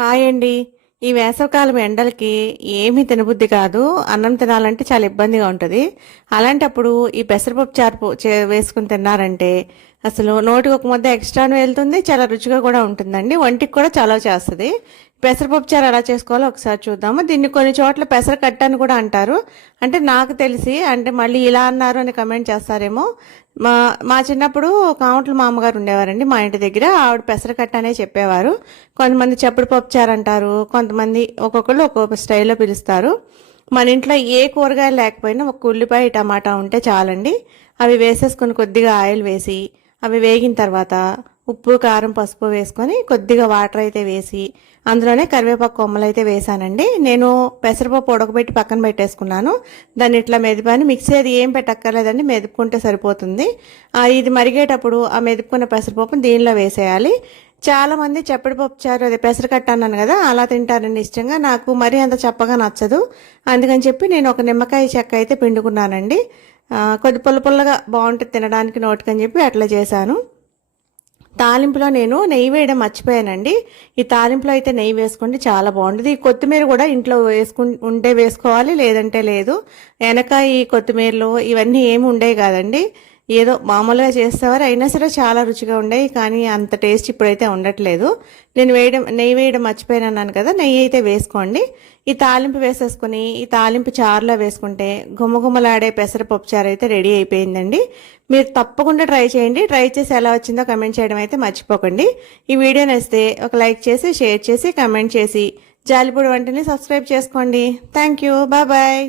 Hi అండి. ఈ వేసవికాలం ఎండలకి ఏమీ తినబుద్ధి కాదు. అన్నం తినాలంటే చాలా ఇబ్బందిగా ఉంటుంది. అలాంటప్పుడు ఈ పెసరపప్పు చారు వేసుకుని తిన్నారంటే అసలు నోటికి ఒక ముద్ద ఎక్స్ట్రాను వెళ్తుంది. చాలా రుచిగా కూడా ఉంటుందండి. ఒంటికి కూడా చలవ చేస్తుంది. పెసరపప్పు చారు ఎలా చేసుకోవాలో ఒకసారి చూద్దాము. దీన్ని కొన్ని చోట్ల పెసర కట్ట అని కూడా అంటారు. అంటే నాకు తెలిసి అంటే మళ్ళీ ఇలా అన్నారు అని కమెంట్ చేస్తారేమో. మా మా చిన్నప్పుడు కావంట్ల మా అమ్మగారు ఉండేవారండి మా ఇంటి దగ్గర. ఆవిడ పెసరకట్ట అనే చెప్పేవారు. కొంతమంది చెప్పుడు పప్పుచారు అంటారు, కొంతమంది ఒక్కొక్కళ్ళు ఒక్కొక్క స్టైల్లో పిలుస్తారు. మన ఇంట్లో ఏ కూరగాయలు లేకపోయినా ఒక ఉల్లిపాయ టమాటా ఉంటే చాలండి. అవి వేసేసుకొని కొద్దిగా ఆయిల్ వేసి అవి వేగిన తర్వాత ఉప్పు కారం పసుపు వేసుకొని కొద్దిగా వాటర్ అయితే వేసి అందులోనే కరివేపాకు కొమ్మలు అయితే వేసానండి. నేను పెసరపప్పు ఉడకబెట్టి పక్కన పెట్టేసుకున్నాను. దాన్ని ఇట్లా మెదిపాను. మిక్సీ అది ఏం పెట్టక్కర్లేదండి, మెదుపుకుంటే సరిపోతుంది. ఇది మరిగేటప్పుడు ఆ మెదుపుకున్న పెసరపప్పును దీనిలో వేసేయాలి. చాలా మంది చప్పడిపప్పు చారు అదే పెసరకట్ట అన్నాను కదా, అలా తింటారండి ఇష్టంగా. నాకు మరీ అంత చప్పగా నచ్చదు. అందుకని చెప్పి నేను ఒక నిమ్మకాయ చెక్క అయితే పిండుకున్నానండి. కొద్ది పుల్ల పుల్లగా బాగుంటుంది తినడానికి నోటికని చెప్పి అట్లా చేశాను. తాలింపులో నేను నెయ్యి వేయడం మర్చిపోయానండి. ఈ తాలింపులో అయితే నెయ్యి వేసుకోండి, చాలా బాగుంటుంది. ఈ కొత్తిమీర కూడా ఇంట్లో ఉంటే వేసుకోవాలి, లేదంటే లేదు. వెనక ఈ కొత్తిమీరలు ఇవన్నీ ఏమి ఉండేవి కాదండి. ఏదో మామూలుగా చేసేవారు, అయినా సరే చాలా రుచిగా ఉండేవి. కానీ అంత టేస్ట్ ఇప్పుడైతే ఉండట్లేదు. నేను నెయ్యి వేయడం మర్చిపోయానన్నాను కదా, నెయ్యి అయితే వేసుకోండి. ఈ తాలింపు వేసేసుకుని ఈ తాలింపు చారులో వేసుకుంటే గుమ్మగుమ్మలాడే పెసరపప్పు చారు అయితే రెడీ అయిపోయిందండి. మీరు తప్పకుండా ట్రై చేయండి. ట్రై చేసి ఎలా వచ్చిందో కమెంట్ చేయడం అయితే మర్చిపోకండి. ఈ వీడియో నచ్చితే ఒక లైక్ చేసి షేర్ చేసి కమెంట్ చేసి జాలిపూడి వంటని సబ్స్క్రైబ్ చేసుకోండి. Thank you. బాయ్.